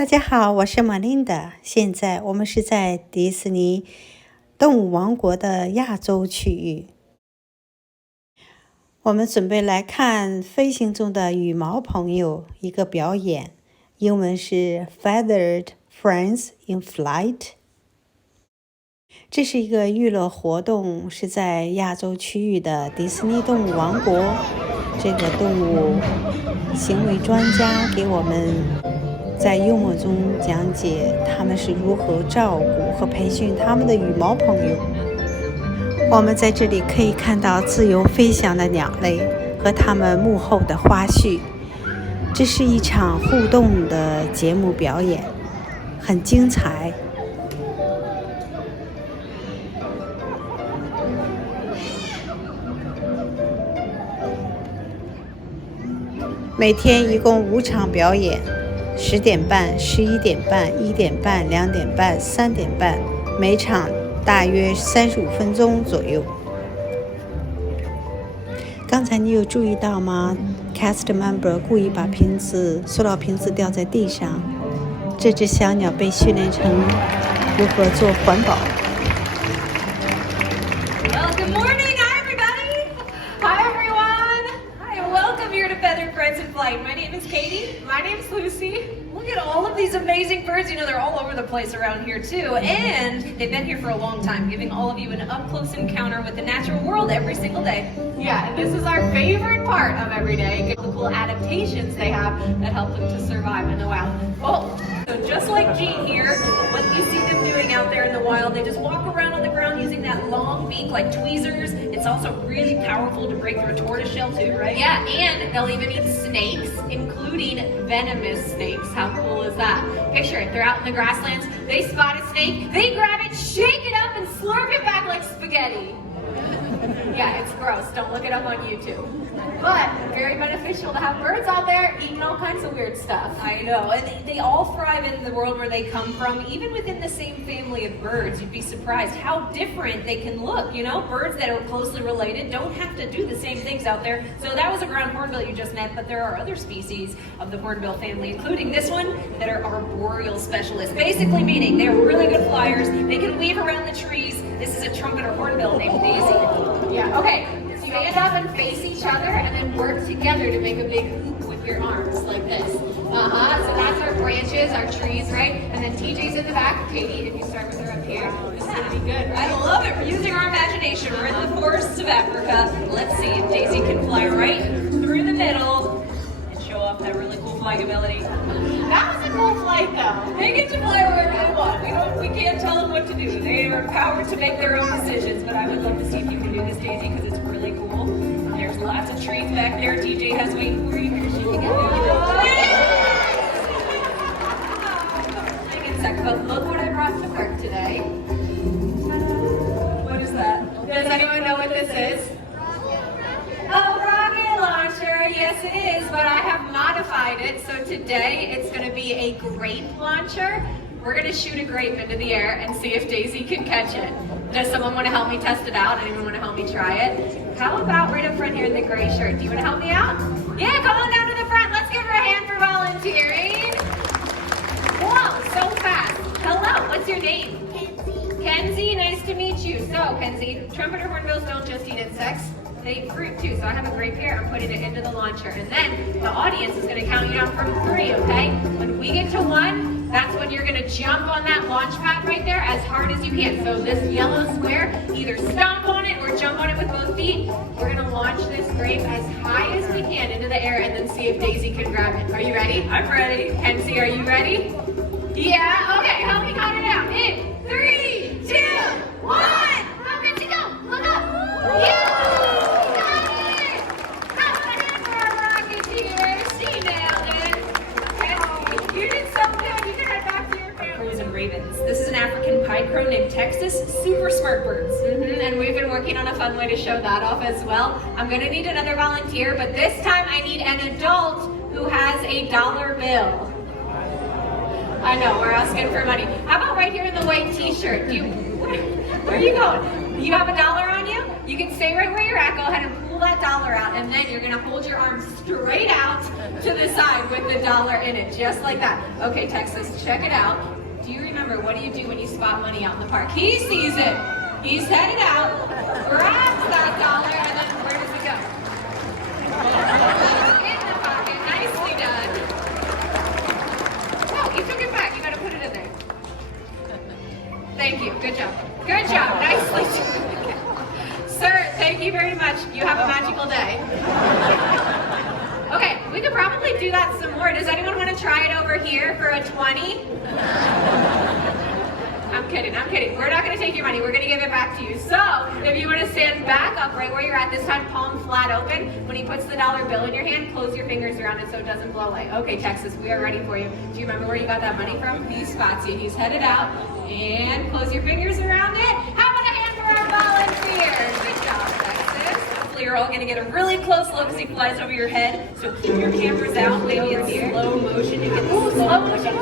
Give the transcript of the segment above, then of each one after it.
大家好，我是Melinda。现在我们是在迪士尼动物王国的亚洲区域。我们准备来看飞行中的羽毛朋友一个表演，英文是 Feathered Friends in Flight。这是一个娱乐活动，是在亚洲区域的迪士尼动物王国。这个动物行为专家给我们在幽默中讲解他们是如何照顾和培训他们的羽毛朋友。我们在这里可以看到自由飞翔的鸟类和他们幕后的花絮。这是一场互动的节目表演，很精彩。每天一共5场表演，10点半、11点半、1点半、2点半、3点半，每场大约35分钟左右。刚才你有注意到吗？ Cast member 故意把塑料瓶子掉在地上。这只小鸟被训练成如何做环保。Well, good morning. Hi, everybody. Hi, everyone. Hi, welcome here to Feathered Friends in Flight. My name is Katie. My name's Lucy. Look at all of these amazing birds. You know, they're all over the place around here, too. And they've been here for a long time, giving all of you an up-close encounter with the natural world every single day. Yeah, and this is our favorite part of every day. The cool adaptations they have that help them to survive in the wild. Oh, so just like Jean here, what you see them doing out there in the wild, they just walk around on the ground using that long beak like tweezers. It's also really powerful to break through a tortoiseshell too, right? Yeah, and they'll even eat snakes, including venomous snakes. How cool is that? Picture it, they're out in the grasslands, they spot a snake, they grab it, shake it up, and slurp it back like spaghetti. Yeah, it's gross. Don't look it up on YouTube. But very beneficial to have birds out there eating all kinds of weird stuff. I know, and they all thrive in the world where they come from. Even within the same family of birds, you'd be surprised how different they can look. You know, birds that are closely related don't have to do the same things out there. So that was a ground hornbill you just met, but there are other species of the hornbill family, including this one, that are arboreal specialists. Basically meaning they're really good flyers. They can weave around the trees. This is a trumpeter hornbill named Daisy. Yeah, okay. Stand up and face each other and then work together to make a big hoop with your arms like this. So that's our branches, our trees, right? And then TJ's in the back. Katie, if you start with her up here, this is gonna be good, right? I love it. We're using our imagination. We're in the forests of Africa. Let's see if Daisy can fly right through the middle and show off that really cool flying ability. That was a cool flight though. They get to fly wherever they want. We can't tell them what to do. They are empowered to make their own decisions, but I would love to see if you can do this, Daisy, because it's really cool. There's lots of trees back there. TJ has waiting for you. Here she goes. Hang on a second, but look what I brought to work today. What is that? Does anyone know what this is? A rocket launcher. Yes, it is, but I have modified it. So today it's going to be a grape launcher. We're going to shoot a grape into the air and see if Daisy can catch it. Does someone want to help me test it out? Anyone want to help me try it? How about right up front here in the gray shirt? Do you want to help me out? Yeah, come on down to the front. Let's give her a hand for volunteering. Whoa, so fast. Hello, what's your name? Kenzie, nice to meet you. So, Kenzie, trumpeter hornbills don't just eat insects. They eat fruit too. So I have a grape here. I'm putting it into the launcher. And then the audience is going to count you down from 3, okay? When we get to 1, that's when you're going to jump on that launch pad right there as hard as you can. So this yellow square, either stomp on it or jump on it with both feet. We're going to launch this grape as high as we can into the air and then see if Daisy can grab it. Are you ready? I'm ready. Kenzie, are you ready? Yeah? Okay, help me count it down. In 3, 2, 1. Go, Kenzie, go. Look up. Yeah! This is an African pied crow named Texas. Super smart birds. And we've been working on a fun way to show that off as well. I'm going to need another volunteer, but this time I need an adult who has a $1 bill. I know, we're asking for money. How about right here in the white t-shirt? Where are you going? You have $1 on you? You can stay right where you're at. Go ahead and pull that dollar out, and then you're gonna hold your arm straight out to the side with the dollar in it, just like that. Okay, Texas, check it out. Do you remember, what do you do when you spot money out in the park? He sees it. He's headed out, grabs that dollar, and then where does it go? In the pocket. Nicely done. Oh, you took it back. You gotta put it in there. Thank you. Good job. Good job. Nicely done. Sir, thank you very much. You have a magical day. Okay, we could probably do that some more. Does anyone want to try it over here for a 20? I'm kidding. We're not going to take your money. We're going to give it back to you. So, if you want to stand back up right where you're at, this time palm flat open. When he puts the dollar bill in your hand, close your fingers around it so it doesn't blow away. Okay, Texas, we are ready for you. Do you remember where you got that money from? He spots you. He's headed out. And close your fingers around it. How about a hand for our volunteers? Good job, Texas. Hopefully you're all going to get a really close look as he flies over your head. So keep your cameras out, maybe in slow motion. You can slow motion.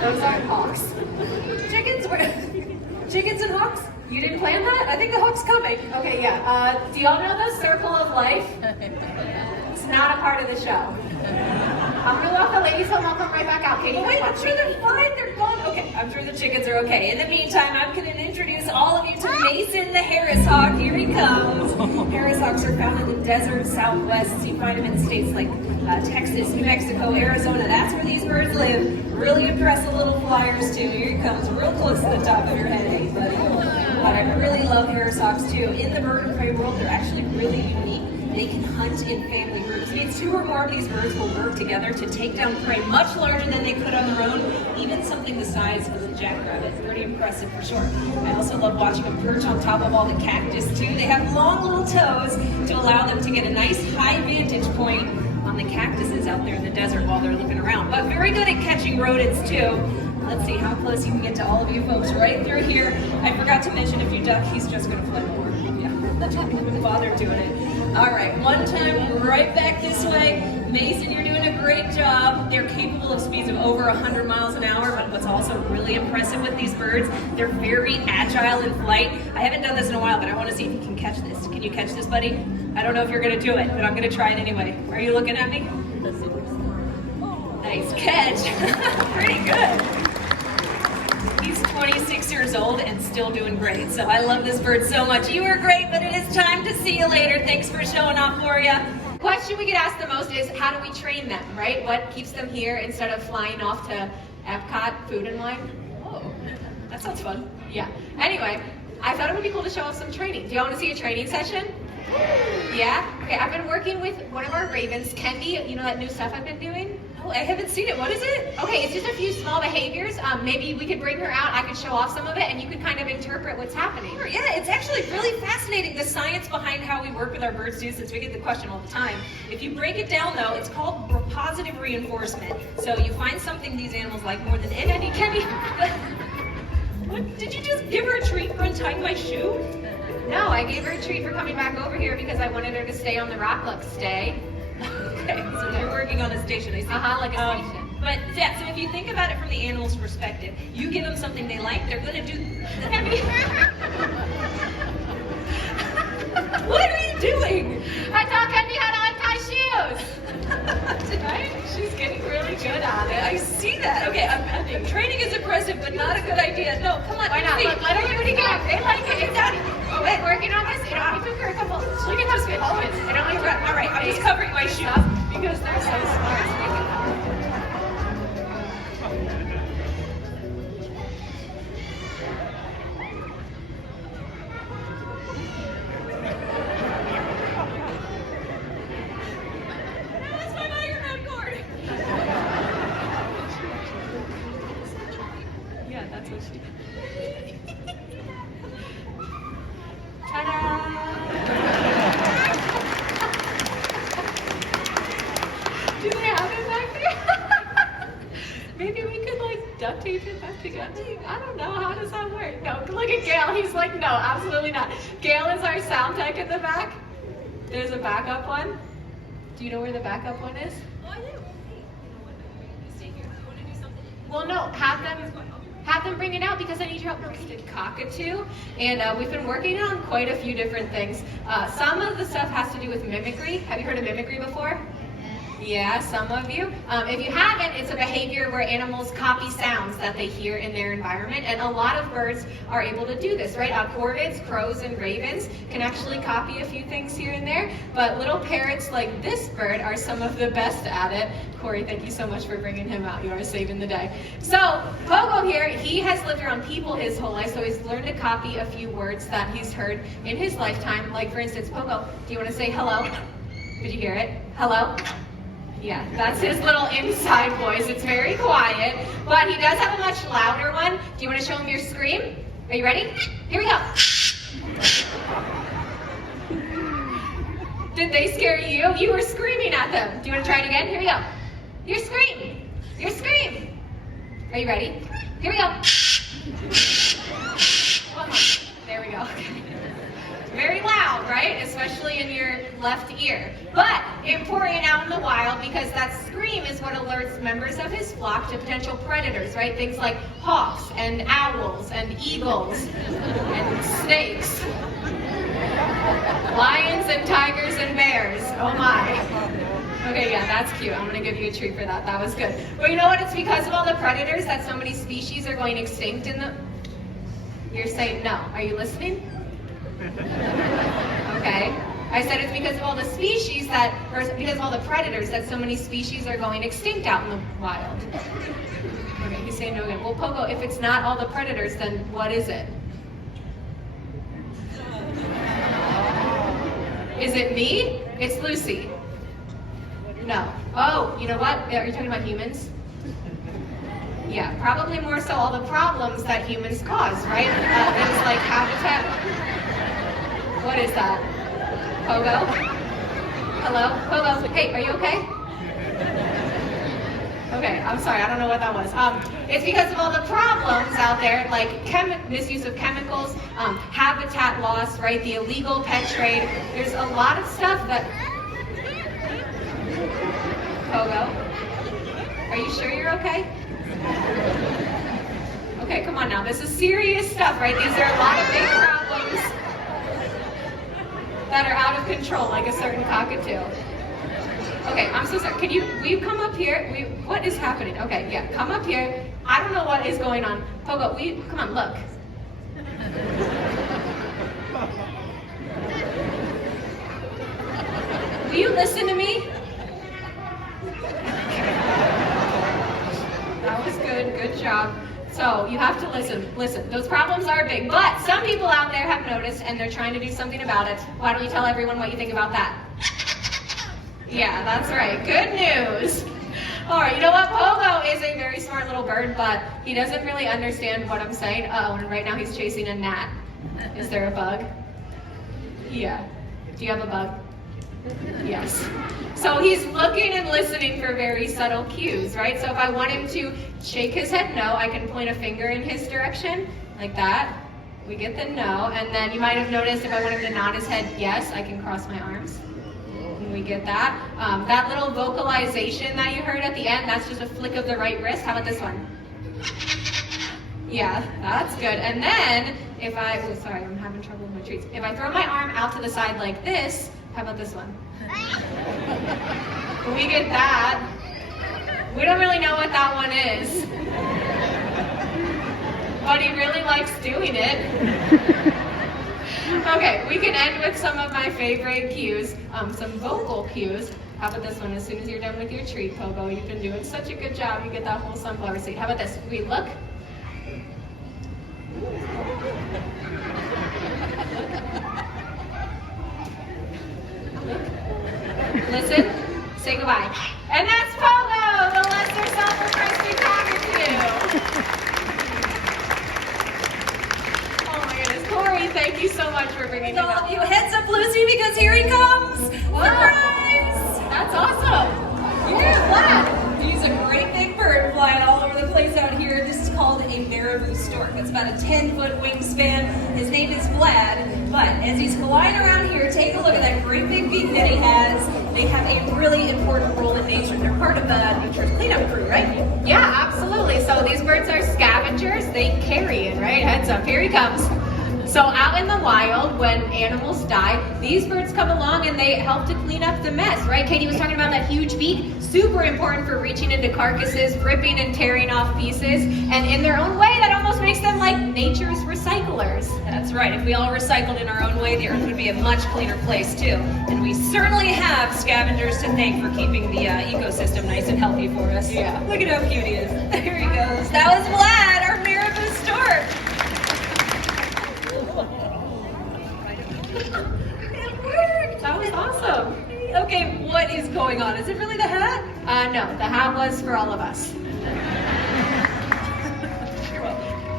Those aren't hawks. Chickens and hawks? You didn't plan that? I think the hawk's coming. Okay, yeah. Do y'all know the circle of life? It's not a part of the show. I'm gonna walk the ladies home. I'll come right back out. Katie, Wait, I'm sure they're fine. They're gone. Okay, I'm sure the chickens are okay. In the meantime, I'm going to introduce all of you to Mason the Harris hawk. Here he comes. Harris hawks are found in the desert Southwest. So you find them in states like Texas, New Mexico, Arizona. That's where these birds live. Really impressive little flyers too. Here he comes, real close to the top of your head, hey buddy. But I really love Harris hawks too. In the bird and prey world, they're actually really unique. They can hunt in family groups. It means 2 or more of these birds will work together to take down prey much larger than they could on their own, even something the size of a jackrabbit. Pretty impressive for sure. I also love watching them perch on top of all the cactus too. They have long little toes to allow them to get a nice high vantage point on the cactuses out there in the desert while they're looking around. But very good at catching rodents too. Let's see how close you can get to all of you folks right through here. I forgot to mention if you duck, he's just gonna fly over. Yeah, don't even bother doing it. All right, one time, right back this way. Mason, you're doing a great job. They're capable of speeds of over 100 miles an hour, but what's also really impressive with these birds, they're very agile in flight. I haven't done this in a while, but I want to see if you can catch this. Can you catch this, buddy? I don't know if you're gonna do it, but I'm gonna try it anyway. Are you looking at me? Nice catch. Pretty good. He's 26 years old and still doing great. So I love this bird so much. You were great, but it is time to see you later. Thanks for showing off for you. Question we get asked the most is, how do we train them, right? What keeps them here instead of flying off to Epcot, Food and Wine? Oh, that sounds fun. Yeah. Anyway, I thought it would be cool to show off some training. Do y'all want to see a training session? Yeah? Okay, I've been working with one of our ravens, Kendi. You know that new stuff I've been doing? Oh, I haven't seen it. What is it? Okay, it's just a few small behaviors. Maybe we could bring her out, I could show off some of it, and you could kind of interpret what's happening. Sure, yeah, it's actually really fascinating, the science behind how we work with our birds too, since we get the question all the time. If you break it down though, it's called positive reinforcement. So you find something these animals like more than any. Kendi, what, did you just give her a treat for untying my shoe? No, I gave her a treat for coming back over here because I wanted her to stay on the rock. Look, stay. Okay, so you're working on a station, I see. Like a station. But yeah, so if you think about it from the animal's perspective, you give them something they like, they're gonna do. What are you doing? I taught Kendi how to untie shoes. Right? She's getting really good at it. I see that. Okay, training is impressive, but not a good idea. No, come on. Why not? Look, let her do it again. They like it. It's out. Oh, wait. Working on this. It only took her a couple. Look at those pictures. It only took. All right, I'm just covering my shoes because they're so smart. Do they have it back there? Maybe we could like duct tape it back together. I don't know. How does that work? No, look at Gail. He's like, no, absolutely not. Gail is our sound tech in the back. There's a backup one. Do you know where the backup one is? Oh, I do. Hey, you know what? Stay here. You want to do something? Well, no, have them have them bring it out because I need your help. Roasted cockatoo, and we've been working on quite a few different things. Some of the stuff has to do with mimicry. Have you heard of mimicry before? Yeah, some of you. If you haven't, it's a behavior where animals copy sounds that they hear in their environment, and a lot of birds are able to do this, right? Corvids, crows, and ravens can actually copy a few things here and there, but little parrots like this bird are some of the best at it. Corey, thank you so much for bringing him out. You are saving the day. So, Pogo here, he has lived around people his whole life, so he's learned to copy a few words that he's heard in his lifetime. Like, for instance, Pogo, do you want to say hello? Did you hear it? Hello? Yeah, that's his little inside voice. It's very quiet, but he does have a much louder one. Do you want to show him your scream? Are you ready? Here we go. Did they scare you? You were screaming at them. Do you want to try it again? Here we go. Your scream. Your scream. Are you ready? Here we go. One more. There we go. Okay. Very loud, right? Especially in your left ear. But important out in the wild because that scream is what alerts members of his flock to potential predators, right? Things like hawks and owls and eagles and snakes. Lions and tigers and bears. Oh my. Okay, yeah, that's cute. I'm gonna give you a treat for that. That was good. But you know what? It's because of all the predators that so many species are going extinct in the... You're saying no. Are you listening? Okay. I said it's because of all the species that, or because of all the predators that so many species are going extinct out in the wild. Okay, he's saying no again. Well, Pogo, if it's not all the predators, then what is it? Is it me? It's Lucy. No. Oh, you know what? Are you talking about humans? Yeah, probably more so all the problems that humans cause, right? Things like habitat. What is that? Pogo? Hello? Pogo, hey, are you okay? Okay, I'm sorry, I don't know what that was. It's because of all the problems out there, like misuse of chemicals, habitat loss, right? The illegal pet trade. There's a lot of stuff that... Pogo? Are you sure you're okay? Okay, come on now. This is serious stuff, right? These are a lot of big problems that are out of control, like a certain cockatoo. Okay, I'm so sorry. Will you come up here? What is happening? Okay, yeah, come up here. I don't know what is going on. Pogo, come on, look. Will you listen to me? That was good job. So you have to listen. Those problems are big, but some people out there have noticed and they're trying to do something about it. Why don't you tell everyone what you think about that? Yeah, that's right. Good news. All right, you know what? Pogo is a very smart little bird, but he doesn't really understand what I'm saying. Uh-oh, and right now he's chasing a gnat. Is there a bug? Yeah. Do you have a bug? Yes. So he's looking and listening for very subtle cues, right? So if I want him to shake his head no, I can point a finger in his direction, like that. We get the no, and then you might have noticed if I want him to nod his head yes, I can cross my arms. And we get that. That little vocalization that you heard at the end, that's just a flick of the right wrist. How about this one? Yeah, that's good. And then if sorry, I'm having trouble with my treats. If I throw my arm out to the side like this, how about this one? We get that. We don't really know what that one is. But he really likes doing it. Okay, we can end with some of my favorite cues, some vocal cues. How about this one? As soon as you're done with your treat, Pogo, you've been doing such a good job. You get that whole sunflower seed. How about this? We look. Listen, say goodbye. And that's Pogo, the lesser self-requesting cockatoo. Oh my goodness. Corey, thank you so much for bringing him all out. of you, heads up Lucy because here he comes. Surprise! That's awesome. Yeah, Vlad. He's a great big bird flying all over the place out here. This is called a Marabou Stork. It's about a 10-foot wingspan. His name is Vlad. But as he's flying around here, take a look at that great big beak that he has. They have a really important role in nature. They're part of the nature's cleanup crew, right? Yeah, absolutely. So these birds are scavengers. They carry it, right? Heads up, here he comes. So out in the wild, when animals die, these birds come along and they help to clean up the mess, right? Katie was talking about that huge beak. Super important for reaching into carcasses, ripping and tearing off pieces. And in their own way, that almost makes them like nature's recyclers. That's right. If we all recycled in our own way, the earth would be a much cleaner place too. And we certainly have scavengers to thank for keeping the ecosystem nice and healthy for us. Yeah. Look at how cute he is. There he goes. That was Vlad, our Marabou Stork. It worked. That was awesome. Okay, what is going on? Is it really the hat? No, the hat was for all of us.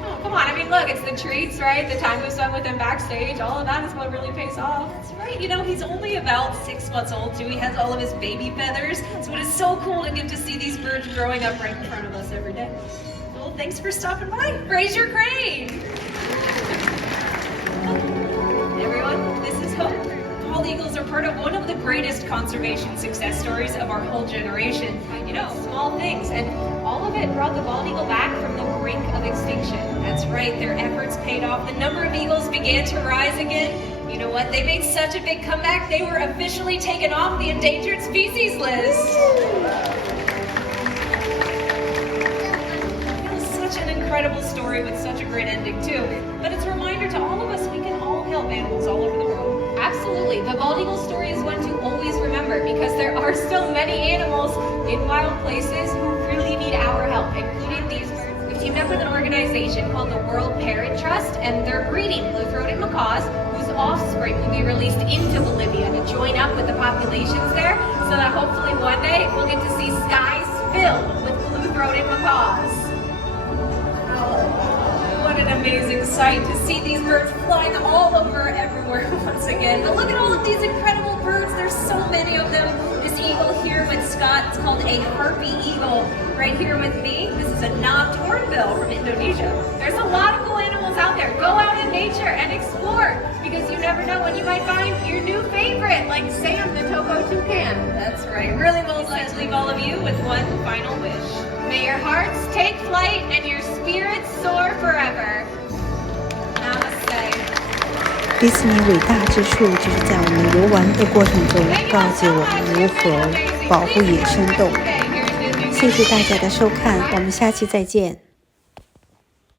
Oh, come on. I mean, look, it's the treats, right? The time we spent with him backstage. All of that is what really pays off. That's right. You know, he's only about 6 months old, too. He has all of his baby feathers. So it is so cool to get to see these birds growing up right in front of us every day. Well, thanks for stopping by. Raise your crane. Everyone, this is Hope. Bald eagles are part of one of the greatest conservation success stories of our whole generation. You know, small things, and all of it brought the bald eagle back from the brink of extinction. That's right, their efforts paid off. The number of eagles began to rise again. You know what? They made such a big comeback, they were officially taken off the endangered species list. It was such an incredible story with such a great ending, too. But it's a reminder to all of us we can all help animals all over the world. Absolutely. The bald eagle story is one to always remember because there are still many animals in wild places who really need our help, including these birds. We've teamed up with an organization called the World Parrot Trust, and they're breeding blue-throated macaws whose offspring will be released into Bolivia to join up with the populations there so that hopefully one day we'll get to see skies filled with blue-throated macaws. What an amazing sight to see these birds flying all over everywhere once again. But look at all of these incredible birds. There's so many of them. This eagle here with Scott, it's called a harpy eagle. Right here with me, this is a knobbed hornbill from Indonesia. There's a lot of cool animals out there. Go out in nature and explore because you never know when you might find your new favorite, like Sam the Toco toucan. That's right. Really well, let's leave all of you with one final wish. May your hearts take flight and your spirits soar forever. Namaste. 迪士尼伟大之处就是在我们游玩的过程中告诫我们如何保护野生动物。谢谢大家的收看，我们下期再见。